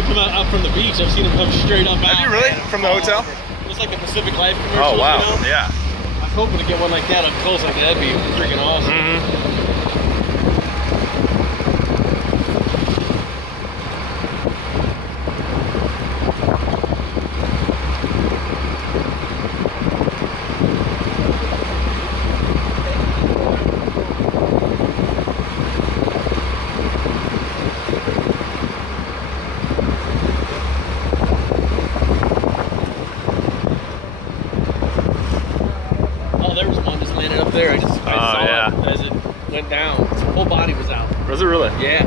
them come out from the beach. I've seen them come straight up out. Have you really? From the hotel? It's like the Pacific Life commercial. Oh, wow. You know? Yeah. I was hoping to get one like that up close. Like that'd be freaking awesome. There, I saw it as it went down. Its whole body was out. Was it really? Yeah.